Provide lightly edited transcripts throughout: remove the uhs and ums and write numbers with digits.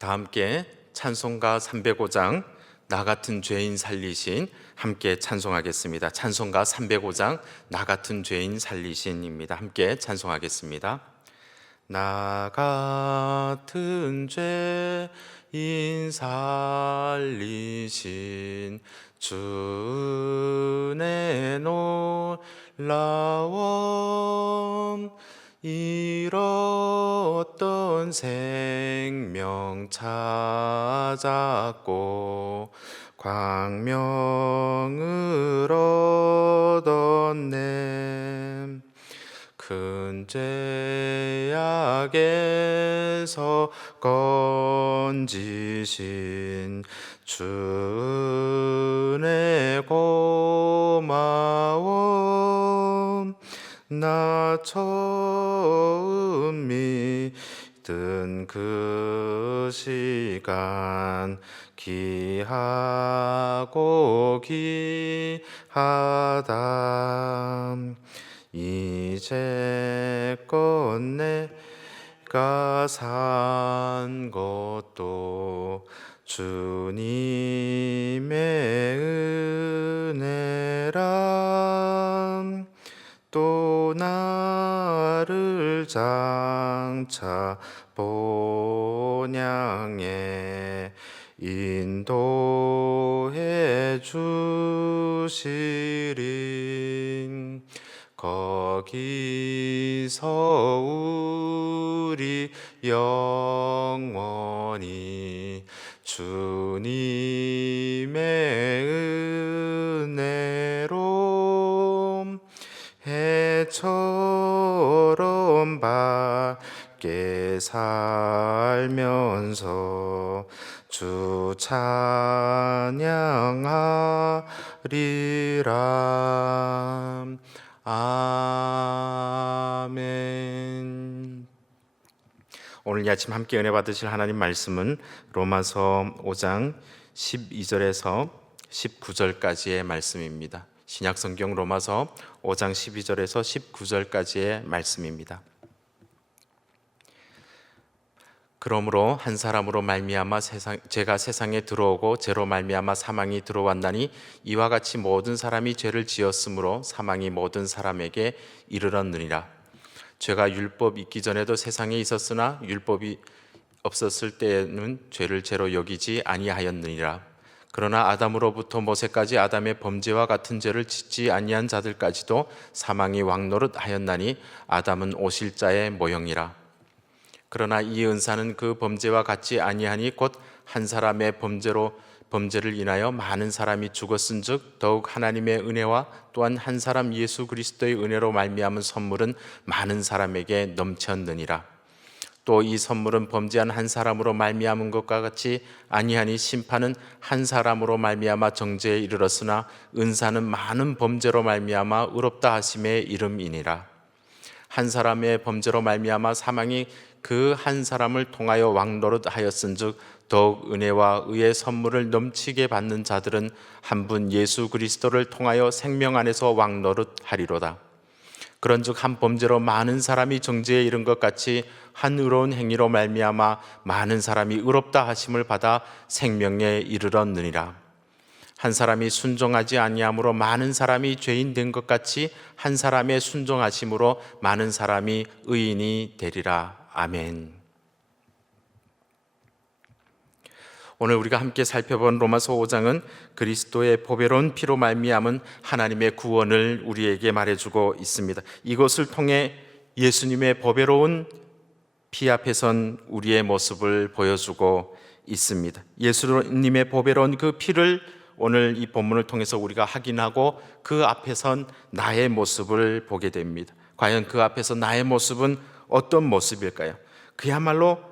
다 함께 찬송가 305장 나 같은 죄인 살리신 함께 찬송하겠습니다. 찬송가 305장 나 같은 죄인 살리신입니다. 함께 찬송하겠습니다. 나 같은 죄인 살리신 주의 놀라움 잃었던 생명 찾았고 광명을 얻었네. 큰 죄악에서 건지신 주의 고마움 나 처음 믿은 그 시간 귀하고 귀하다. 이제껏 내가 산 것도 주님의 은혜라. 또 나를 장차 본향에 인도해 주시리. 거기서 우리 영원히 주님의 은혜로 해처럼 밝게 살면서 주 찬양하리라. 아멘. 오늘 이 아침 함께 은혜 받으실 하나님 말씀은 로마서 5장 12절에서 19절까지의 말씀입니다. 신약성경 로마서 5장 12절에서 19절까지의 말씀입니다. 그러므로 한 사람으로 말미암아 죄가 세상에 들어오고 죄로 말미암아 사망이 들어왔나니 이와 같이 모든 사람이 죄를 지었으므로 사망이 모든 사람에게 이르렀느니라. 죄가 율법 있기 전에도 세상에 있었으나 율법이 없었을 때에는 죄를 죄로 여기지 아니하였느니라. 그러나 아담으로부터 모세까지 아담의 범죄와 같은 죄를 짓지 아니한 자들까지도 사망이 왕노릇하였나니 아담은 오실 자의 모형이라. 그러나 이 은사는 그 범죄와 같지 아니하니 곧 한 사람의 범죄를 인하여 많은 사람이 죽었은즉 더욱 하나님의 은혜와 또한 한 사람 예수 그리스도의 은혜로 말미암은 선물은 많은 사람에게 넘쳤느니라. 또 이 선물은 범죄한 한 사람으로 말미암은 것과 같이 아니하니 심판은 한 사람으로 말미암아 정죄에 이르렀으나 은사는 많은 범죄로 말미암아 의롭다 하심의 이름이니라. 한 사람의 범죄로 말미암아 사망이 그 한 사람을 통하여 왕노릇하였은즉 더욱 은혜와 의의 선물을 넘치게 받는 자들은 한 분 예수 그리스도를 통하여 생명 안에서 왕노릇하리로다. 그런즉 한 범죄로 많은 사람이 정죄에 이른 것 같이 한 의로운 행위로 말미암아 많은 사람이 의롭다 하심을 받아 생명에 이르렀느니라. 한 사람이 순종하지 아니함으로 많은 사람이 죄인 된 것 같이 한 사람의 순종하심으로 많은 사람이 의인이 되리라. 아멘. 오늘 우리가 함께 살펴본 로마서 5장은 그리스도의 보배로운 피로 말미암은 하나님의 구원을 우리에게 말해주고 있습니다. 이것을 통해 예수님의 보배로운 피 앞에 선 우리의 모습을 보여주고 있습니다. 예수님의 보배로운 그 피를 오늘 이 본문을 통해서 우리가 확인하고 그 앞에 선 나의 모습을 보게 됩니다. 과연 그 앞에서 나의 모습은 어떤 모습일까요? 그야말로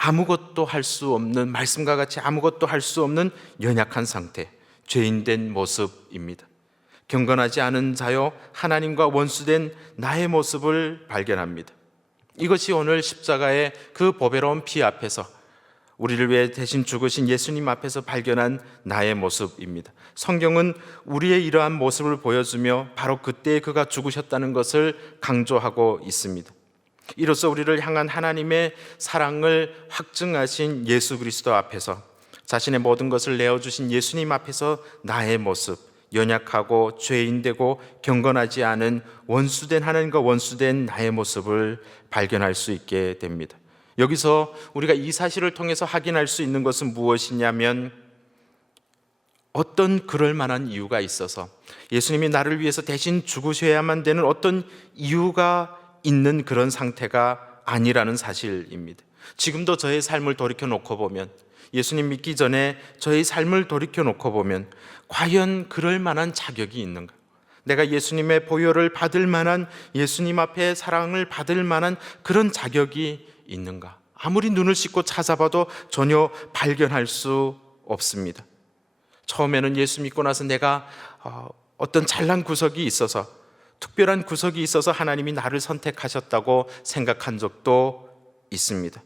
아무것도 할 수 없는, 말씀과 같이 아무것도 할 수 없는 연약한 상태, 죄인된 모습입니다. 경건하지 않은 자요 하나님과 원수된 나의 모습을 발견합니다. 이것이 오늘 십자가의 그 보배로운 피 앞에서 우리를 위해 대신 죽으신 예수님 앞에서 발견한 나의 모습입니다. 성경은 우리의 이러한 모습을 보여주며 바로 그때 그가 죽으셨다는 것을 강조하고 있습니다. 이로써 우리를 향한 하나님의 사랑을 확증하신 예수 그리스도 앞에서, 자신의 모든 것을 내어주신 예수님 앞에서 나의 모습, 연약하고 죄인되고 경건하지 않은 원수된 하나님과 원수된 나의 모습을 발견할 수 있게 됩니다. 여기서 우리가 이 사실을 통해서 확인할 수 있는 것은 무엇이냐면, 어떤 그럴 만한 이유가 있어서 예수님이 나를 위해서 대신 죽으셔야만 되는 어떤 이유가 있는 그런 상태가 아니라는 사실입니다. 지금도 저의 삶을 돌이켜 놓고 보면, 예수님 믿기 전에 저의 삶을 돌이켜 놓고 보면 과연 그럴 만한 자격이 있는가? 내가 예수님의 보혈을 받을 만한, 예수님 앞에 사랑을 받을 만한 그런 자격이 있는가? 아무리 눈을 씻고 찾아봐도 전혀 발견할 수 없습니다. 처음에는 예수 믿고 나서 내가 어떤 잘난 구석이 있어서, 특별한 구석이 있어서 하나님이 나를 선택하셨다고 생각한 적도 있습니다.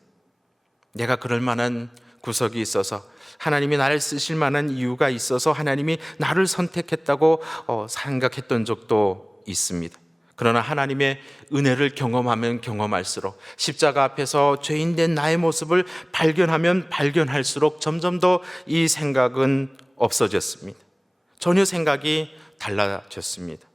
내가 그럴 만한 구석이 있어서, 하나님이 나를 쓰실 만한 이유가 있어서 하나님이 나를 선택했다고 생각했던 적도 있습니다. 그러나 하나님의 은혜를 경험하면 경험할수록, 십자가 앞에서 죄인된 나의 모습을 발견하면 발견할수록 점점 더 이 생각은 없어졌습니다. 전혀 생각이 달라졌습니다.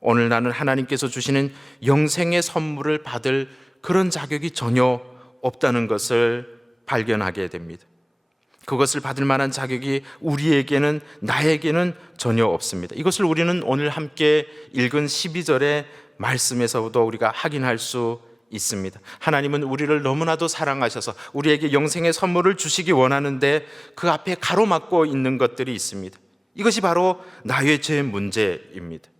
오늘 나는 하나님께서 주시는 영생의 선물을 받을 그런 자격이 전혀 없다는 것을 발견하게 됩니다. 그것을 받을 만한 자격이 우리에게는, 나에게는 전혀 없습니다. 이것을 우리는 오늘 함께 읽은 12절의 말씀에서도 우리가 확인할 수 있습니다. 하나님은 우리를 너무나도 사랑하셔서 우리에게 영생의 선물을 주시기 원하는데 그 앞에 가로막고 있는 것들이 있습니다. 이것이 바로 나의 죄 문제입니다.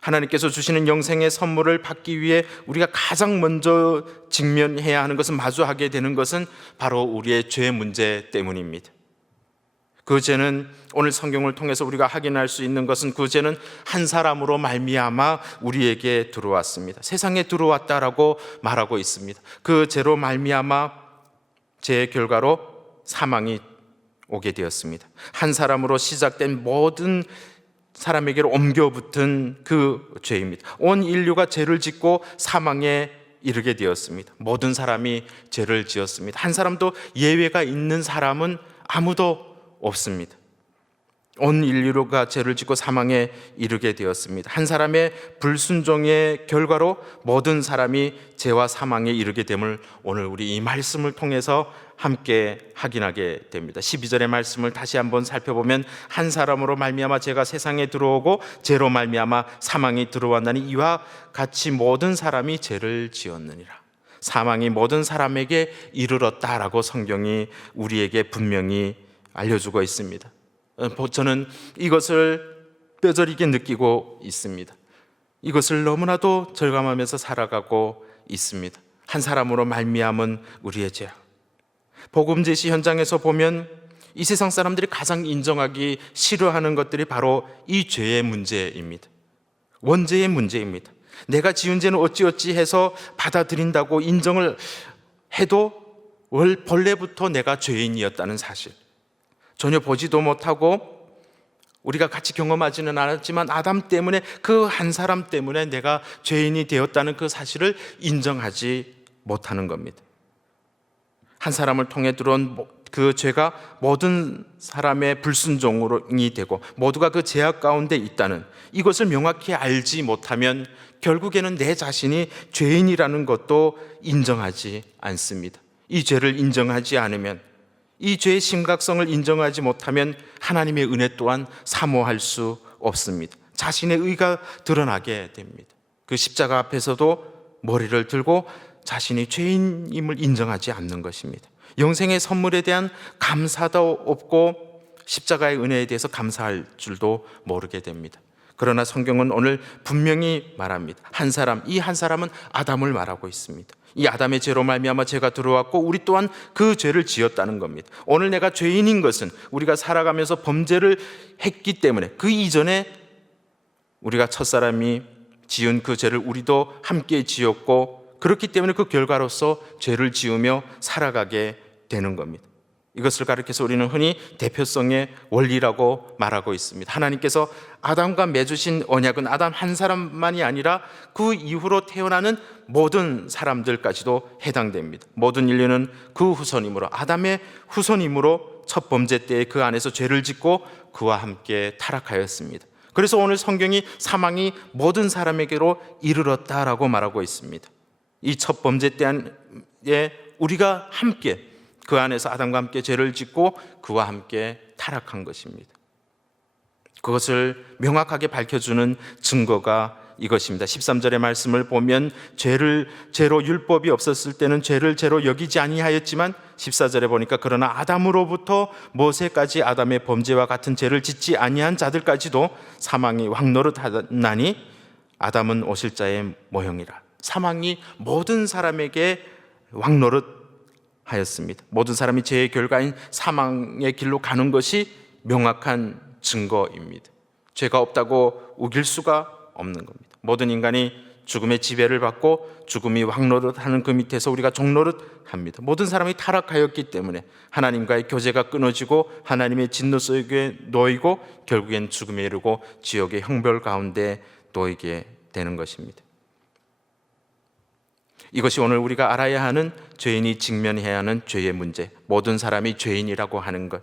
하나님께서 주시는 영생의 선물을 받기 위해 우리가 가장 먼저 직면해야 하는 것은, 마주하게 되는 것은 바로 우리의 죄 문제 때문입니다. 그 죄는, 오늘 성경을 통해서 우리가 확인할 수 있는 것은, 그 죄는 한 사람으로 말미암아 우리에게 들어왔습니다. 세상에 들어왔다라고 말하고 있습니다. 그 죄로 말미암아, 죄의 결과로 사망이 오게 되었습니다. 한 사람으로 시작된 모든 사람에게로 옮겨붙은 그 죄입니다. 온 인류가 죄를 짓고 사망에 이르게 되었습니다. 모든 사람이 죄를 지었습니다. 한 사람도 예외가 있는 사람은 아무도 없습니다. 온 인류가 죄를 짓고 사망에 이르게 되었습니다. 한 사람의 불순종의 결과로 모든 사람이 죄와 사망에 이르게 됨을 오늘 우리 이 말씀을 통해서 함께 확인하게 됩니다. 12절의 말씀을 다시 한번 살펴보면, 한 사람으로 말미암아 죄가 세상에 들어오고 죄로 말미암아 사망이 들어왔나니 이와 같이 모든 사람이 죄를 지었느니라. 사망이 모든 사람에게 이르렀다라고 성경이 우리에게 분명히 알려주고 있습니다. 저는 이것을 뼈저리게 느끼고 있습니다. 이것을 너무나도 절감하면서 살아가고 있습니다. 한 사람으로 말미암은 우리의 죄. 복음 제시 현장에서 보면 이 세상 사람들이 가장 인정하기 싫어하는 것들이 바로 이 죄의 문제입니다. 원죄의 문제입니다. 내가 지은 죄는 어찌어찌 해서 받아들인다고 인정을 해도 본래부터 내가 죄인이었다는 사실, 전혀 보지도 못하고 우리가 같이 경험하지는 않았지만 아담 때문에, 그 한 사람 때문에 내가 죄인이 되었다는 그 사실을 인정하지 못하는 겁니다. 한 사람을 통해 들어온 그 죄가 모든 사람의 불순종이 되고 모두가 그 죄악 가운데 있다는 이것을 명확히 알지 못하면 결국에는 내 자신이 죄인이라는 것도 인정하지 않습니다. 이 죄를 인정하지 않으면, 이 죄의 심각성을 인정하지 못하면 하나님의 은혜 또한 사모할 수 없습니다. 자신의 의가 드러나게 됩니다. 그 십자가 앞에서도 머리를 들고 자신이 죄인임을 인정하지 않는 것입니다. 영생의 선물에 대한 감사도 없고 십자가의 은혜에 대해서 감사할 줄도 모르게 됩니다. 그러나 성경은 오늘 분명히 말합니다. 한 사람, 이 한 사람은 아담을 말하고 있습니다. 이 아담의 죄로 말미암아 죄가 들어왔고 우리 또한 그 죄를 지었다는 겁니다. 오늘 내가 죄인인 것은 우리가 살아가면서 범죄를 했기 때문에, 그 이전에 우리가 첫사람이 지은 그 죄를 우리도 함께 지었고, 그렇기 때문에 그 결과로서 죄를 지으며 살아가게 되는 겁니다. 이것을 가리켜서 우리는 흔히 대표성의 원리라고 말하고 있습니다. 하나님께서 아담과 맺으신 언약은 아담 한 사람만이 아니라 그 이후로 태어나는 모든 사람들까지도 해당됩니다. 모든 인류는 그 후손이므로, 아담의 후손이므로 첫 범죄 때에 그 안에서 죄를 짓고 그와 함께 타락하였습니다. 그래서 오늘 성경이 사망이 모든 사람에게로 이르렀다라고 말하고 있습니다. 이 첫 범죄 때에 우리가 함께 그 안에서 아담과 함께 죄를 짓고 그와 함께 타락한 것입니다. 그것을 명확하게 밝혀주는 증거가 이것입니다. 13절의 말씀을 보면 죄로 율법이 없었을 때는 죄를 죄로 여기지 아니하였지만 14절에 보니까 그러나 아담으로부터 모세까지 아담의 범죄와 같은 죄를 짓지 아니한 자들까지도 사망이 왕노릇하나니 아담은 오실 자의 모형이라. 사망이 모든 사람에게 왕노릇하였습니다. 모든 사람이 죄의 결과인 사망의 길로 가는 것이 명확한 증거입니다. 죄가 없다고 우길 수가 없는 겁니다. 모든 인간이 죽음의 지배를 받고 죽음이 왕노릇하는 그 밑에서 우리가 종노릇합니다. 모든 사람이 타락하였기 때문에 하나님과의 교제가 끊어지고 하나님의 진노 속에 놓이고 결국엔 죽음에 이르고 지옥의 형벌 가운데 놓이게 되는 것입니다. 이것이 오늘 우리가 알아야 하는 죄인이 직면해야 하는 죄의 문제, 모든 사람이 죄인이라고 하는 것.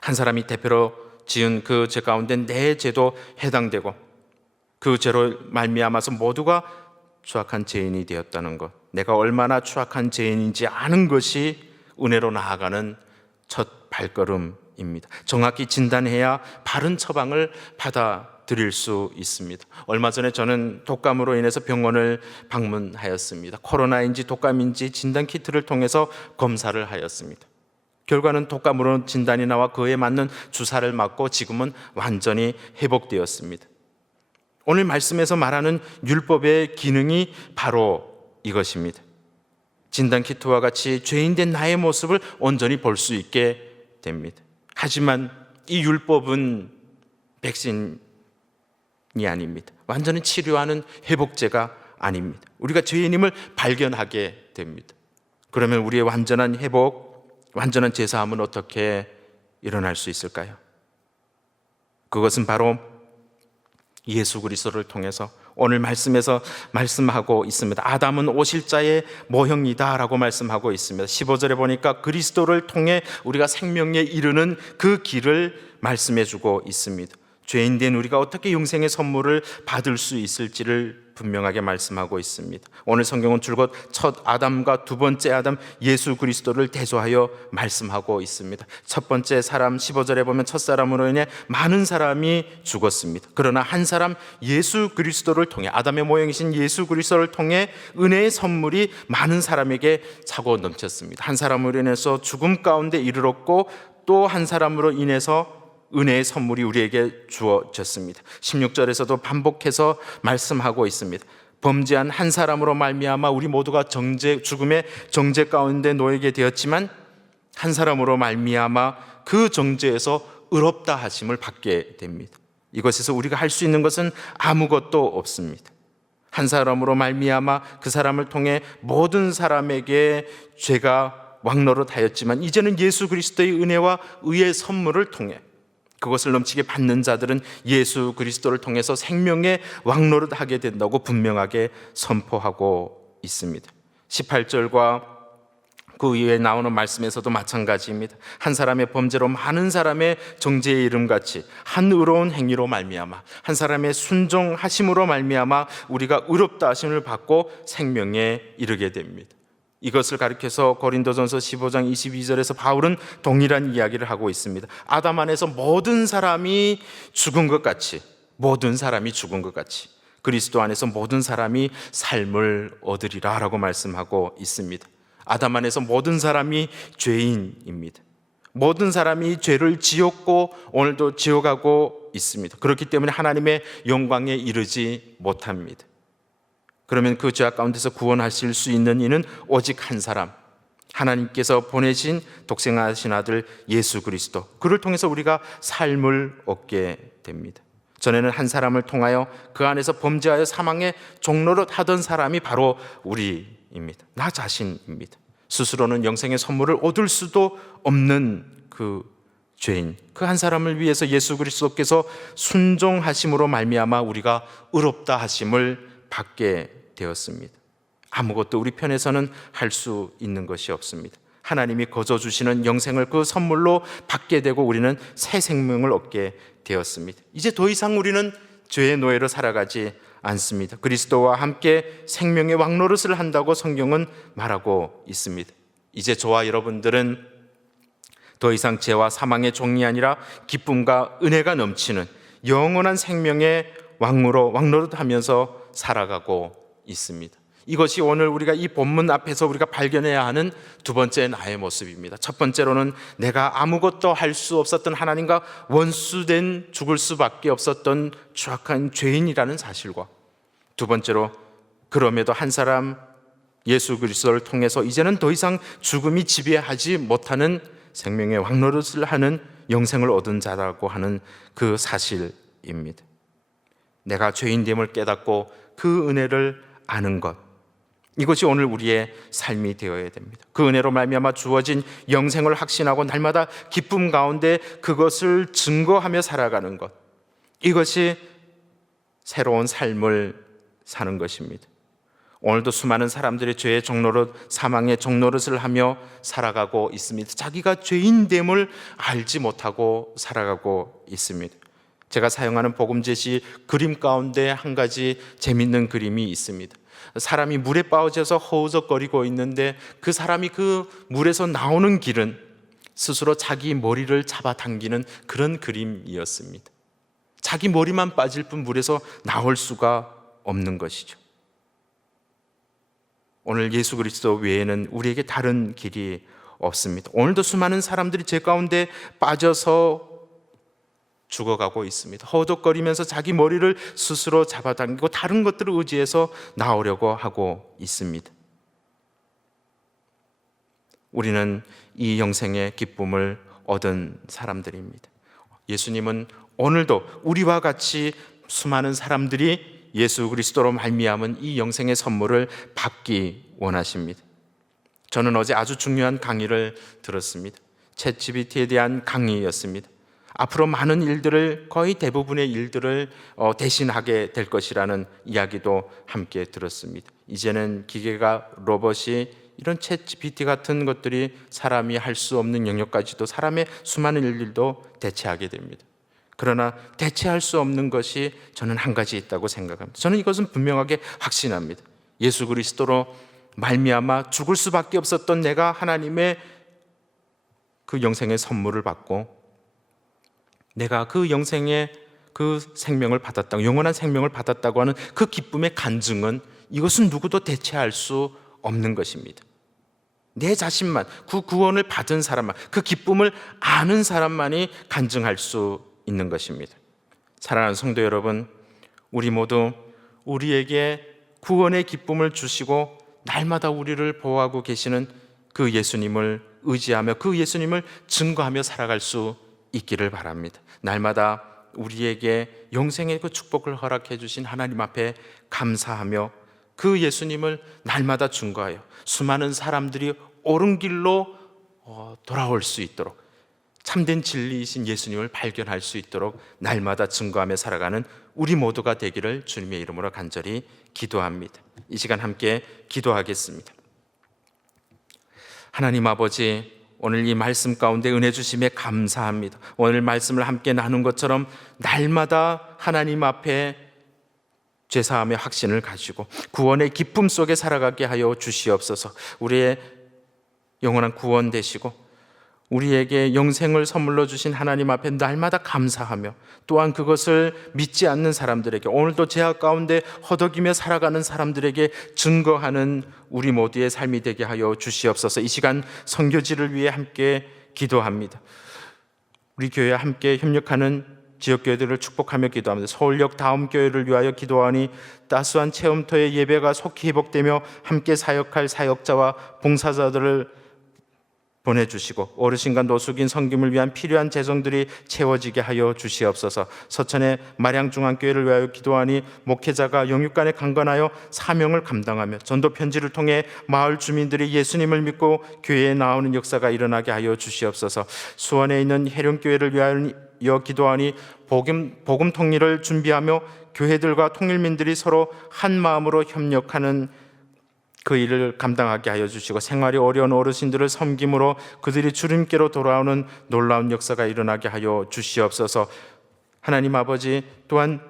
한 사람이 대표로 지은 그 죄 가운데 내 죄도 해당되고 그 죄로 말미암아서 모두가 추악한 죄인이 되었다는 것, 내가 얼마나 추악한 죄인인지 아는 것이 은혜로 나아가는 첫 발걸음입니다. 정확히 진단해야 바른 처방을 받아들일 수 있습니다. 얼마 전에 저는 독감으로 인해서 병원을 방문하였습니다. 코로나인지 독감인지 진단키트를 통해서 검사를 하였습니다. 결과는 독감으로 진단이 나와 그에 맞는 주사를 맞고 지금은 완전히 회복되었습니다. 오늘 말씀에서 말하는 율법의 기능이 바로 이것입니다. 진단키트와 같이 죄인된 나의 모습을 온전히 볼 수 있게 됩니다. 하지만 이 율법은 백신이 아닙니다. 완전히 치료하는 회복제가 아닙니다. 우리가 죄인임을 발견하게 됩니다. 그러면 우리의 완전한 회복, 완전한 제사함은 어떻게 일어날 수 있을까요? 그것은 바로 예수 그리스도를 통해서 오늘 말씀에서 말씀하고 있습니다. 아담은 오실 자의 모형이다 라고 말씀하고 있습니다. 15절에 보니까 그리스도를 통해 우리가 생명에 이르는 그 길을 말씀해 주고 있습니다. 죄인된 우리가 어떻게 영생의 선물을 받을 수 있을지를 분명하게 말씀하고 있습니다. 오늘 성경은 줄곧 첫 아담과 두 번째 아담 예수 그리스도를 대조하여 말씀하고 있습니다. 첫 번째 사람 15절에 보면 첫 사람으로 인해 많은 사람이 죽었습니다. 그러나 한 사람 예수 그리스도를 통해 아담의 모형이신 예수 그리스도를 통해 은혜의 선물이 많은 사람에게 차고 넘쳤습니다. 한 사람으로 인해서 죽음 가운데 이르렀고 또 한 사람으로 인해서 은혜의 선물이 우리에게 주어졌습니다. 16절에서도 반복해서 말씀하고 있습니다. 범죄한 한 사람으로 말미암아 우리 모두가 죽음의 정죄 가운데 놓이게 되었지만 한 사람으로 말미암아 그 정죄에서 의롭다 하심을 받게 됩니다. 이것에서 우리가 할 수 있는 것은 아무것도 없습니다. 한 사람으로 말미암아 그 사람을 통해 모든 사람에게 죄가 왕노릇하였지만 이제는 예수 그리스도의 은혜와 의의 선물을 통해 그것을 넘치게 받는 자들은 예수 그리스도를 통해서 생명의 왕노릇하게 된다고 분명하게 선포하고 있습니다. 18절과 그 이후에 나오는 말씀에서도 마찬가지입니다. 한 사람의 범죄로 많은 사람의 정죄의 이름같이 한 의로운 행위로 말미암아 한 사람의 순종하심으로 말미암아 우리가 의롭다 하심을 받고 생명에 이르게 됩니다. 이것을 가리켜서 고린도전서 15장 22절에서 바울은 동일한 이야기를 하고 있습니다. 아담 안에서 모든 사람이 죽은 것 같이 그리스도 안에서 모든 사람이 삶을 얻으리라 라고 말씀하고 있습니다. 아담 안에서 모든 사람이 죄인입니다. 모든 사람이 죄를 지었고 오늘도 지어가고 있습니다. 그렇기 때문에 하나님의 영광에 이르지 못합니다. 그러면 그 죄악 가운데서 구원하실 수 있는 이는 오직 한 사람, 하나님께서 보내신 독생하신 아들 예수 그리스도, 그를 통해서 우리가 삶을 얻게 됩니다. 전에는 한 사람을 통하여 그 안에서 범죄하여 사망의 종로릇 하던 사람이 바로 우리입니다. 나 자신입니다. 스스로는 영생의 선물을 얻을 수도 없는 그 죄인, 그 한 사람을 위해서 예수 그리스도께서 순종하심으로 말미암아 우리가 의롭다 하심을 받게 되었습니다. 아무것도 우리 편에서는 할 수 있는 것이 없습니다. 하나님이 거저 주시는 영생을 그 선물로 받게 되고 우리는 새 생명을 얻게 되었습니다. 이제 더 이상 우리는 죄의 노예로 살아가지 않습니다. 그리스도와 함께 생명의 왕노릇을 한다고 성경은 말하고 있습니다. 이제 저와 여러분들은 더 이상 죄와 사망의 종이 아니라 기쁨과 은혜가 넘치는 영원한 생명의 왕으로 왕노릇하면서 살아가고 있습니다. 이것이 오늘 우리가 이 본문 앞에서 우리가 발견해야 하는 두 번째 나의 모습입니다. 첫 번째로는 내가 아무것도 할 수 없었던, 하나님과 원수된, 죽을 수밖에 없었던 추악한 죄인이라는 사실과, 두 번째로 그럼에도 한 사람 예수 그리스도를 통해서 이제는 더 이상 죽음이 지배하지 못하는 생명의 왕노릇을 하는 영생을 얻은 자라고 하는 그 사실입니다. 내가 죄인됨을 깨닫고 그 은혜를 아는 것, 이것이 오늘 우리의 삶이 되어야 됩니다. 그 은혜로 말미암아 주어진 영생을 확신하고 날마다 기쁨 가운데 그것을 증거하며 살아가는 것, 이것이 새로운 삶을 사는 것입니다. 오늘도 수많은 사람들이 죄의 종노릇, 사망의 종노릇을 하며 살아가고 있습니다. 자기가 죄인됨을 알지 못하고 살아가고 있습니다. 제가 사용하는 복음 제시 그림 가운데 한 가지 재밌는 그림이 있습니다. 사람이 물에 빠져서 허우적거리고 있는데 그 사람이 그 물에서 나오는 길은 스스로 자기 머리를 잡아당기는 그런 그림이었습니다. 자기 머리만 빠질 뿐 물에서 나올 수가 없는 것이죠. 오늘 예수 그리스도 외에는 우리에게 다른 길이 없습니다. 오늘도 수많은 사람들이 죄 가운데 빠져서 죽어가고 있습니다. 허덕거리면서 자기 머리를 스스로 잡아당기고 다른 것들을 의지해서 나오려고 하고 있습니다. 우리는 이 영생의 기쁨을 얻은 사람들입니다. 예수님은 오늘도 우리와 같이 수많은 사람들이 예수 그리스도로 말미암은 이 영생의 선물을 받기 원하십니다. 저는 어제 아주 중요한 강의를 들었습니다. 챗GPT에 대한 강의였습니다. 앞으로 많은 일들을, 거의 대부분의 일들을 대신하게 될 것이라는 이야기도 함께 들었습니다. 이제는 기계가, 로봇이, 이런 챗GPT 같은 것들이 사람이 할 수 없는 영역까지도, 사람의 수많은 일들도 대체하게 됩니다. 그러나 대체할 수 없는 것이 저는 한 가지 있다고 생각합니다. 저는 이것은 분명하게 확신합니다. 예수 그리스도로 말미암아 죽을 수밖에 없었던 내가 하나님의 그 영생의 선물을 받고 내가 그 영생의 그 생명을 받았다고, 영원한 생명을 받았다고 하는 그 기쁨의 간증은, 이것은 누구도 대체할 수 없는 것입니다. 내 자신만, 그 구원을 받은 사람만, 그 기쁨을 아는 사람만이 간증할 수 있는 것입니다. 사랑하는 성도 여러분, 우리 모두 우리에게 구원의 기쁨을 주시고 날마다 우리를 보호하고 계시는 그 예수님을 의지하며 그 예수님을 증거하며 살아갈 수 있기를 바랍니다. 날마다 우리에게 영생의 그 축복을 허락해 주신 하나님 앞에 감사하며 그 예수님을 날마다 증거하여 수많은 사람들이 옳은 길로 돌아올 수 있도록, 참된 진리이신 예수님을 발견할 수 있도록 날마다 증거하며 살아가는 우리 모두가 되기를 주님의 이름으로 간절히 기도합니다. 이 시간 함께 기도하겠습니다. 하나님 아버지, 오늘 이 말씀 가운데 은혜 주심에 감사합니다. 오늘 말씀을 함께 나눈 것처럼 날마다 하나님 앞에 죄사함의 확신을 가지고 구원의 기쁨 속에 살아가게 하여 주시옵소서. 우리의 영원한 구원 되시고 우리에게 영생을 선물로 주신 하나님 앞에 날마다 감사하며, 또한 그것을 믿지 않는 사람들에게, 오늘도 죄악 가운데 허덕이며 살아가는 사람들에게 증거하는 우리 모두의 삶이 되게 하여 주시옵소서. 이 시간 선교지를 위해 함께 기도합니다. 우리 교회와 함께 협력하는 지역교회들을 축복하며 기도합니다. 서울역 다음 교회를 위하여 기도하니 따스한 체험터의 예배가 속히 회복되며 함께 사역할 사역자와 봉사자들을 보내주시고 어르신과 노숙인 섬김을 위한 필요한 재정들이 채워지게 하여 주시옵소서. 서천의 마량중앙교회를 위하여 기도하니 목회자가 영육간에 강건하여 사명을 감당하며 전도 편지를 통해 마을 주민들이 예수님을 믿고 교회에 나오는 역사가 일어나게 하여 주시옵소서. 수원에 있는 혜룡교회를 위하여 기도하니 복음 통일을 준비하며 교회들과 통일민들이 서로 한 마음으로 협력하는 그 일을 감당하게 하여 주시고 생활이 어려운 어르신들을 섬김으로 그들이 주님께로 돌아오는 놀라운 역사가 일어나게 하여 주시옵소서. 하나님 아버지, 또한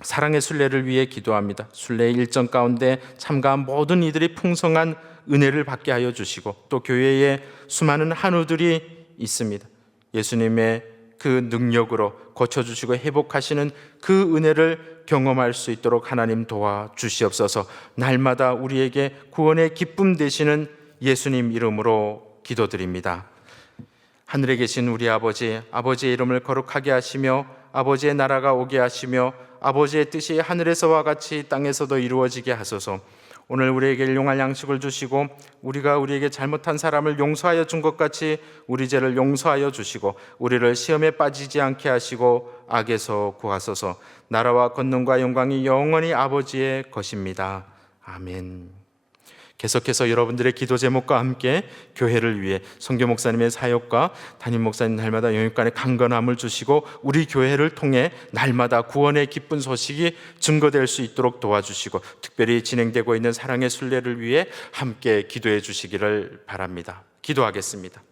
사랑의 순례를 위해 기도합니다. 순례의 일정 가운데 참가한 모든 이들이 풍성한 은혜를 받게 하여 주시고 또 교회에 수많은 한우들이 있습니다. 예수님의 그 능력으로 고쳐주시고 회복하시는 그 은혜를 경험할 수 있도록 하나님 도와주시옵소서. 날마다 우리에게 구원의 기쁨 되시는 예수님 이름으로 기도드립니다. 하늘에 계신 우리 아버지, 아버지의 이름을 거룩하게 하시며 아버지의 나라가 오게 하시며 아버지의 뜻이 하늘에서와 같이 땅에서도 이루어지게 하소서. 오늘 우리에게 일용할 양식을 주시고 우리가 우리에게 잘못한 사람을 용서하여 준 것 같이 우리 죄를 용서하여 주시고 우리를 시험에 빠지지 않게 하시고 악에서 구하소서. 나라와 권능과 영광이 영원히 아버지의 것입니다. 아멘. 계속해서 여러분들의 기도 제목과 함께 교회를 위해 성교 목사님의 사역과 담임 목사님 날마다 영육간의 강건함을 주시고 우리 교회를 통해 날마다 구원의 기쁜 소식이 증거될 수 있도록 도와주시고 특별히 진행되고 있는 사랑의 순례를 위해 함께 기도해 주시기를 바랍니다. 기도하겠습니다.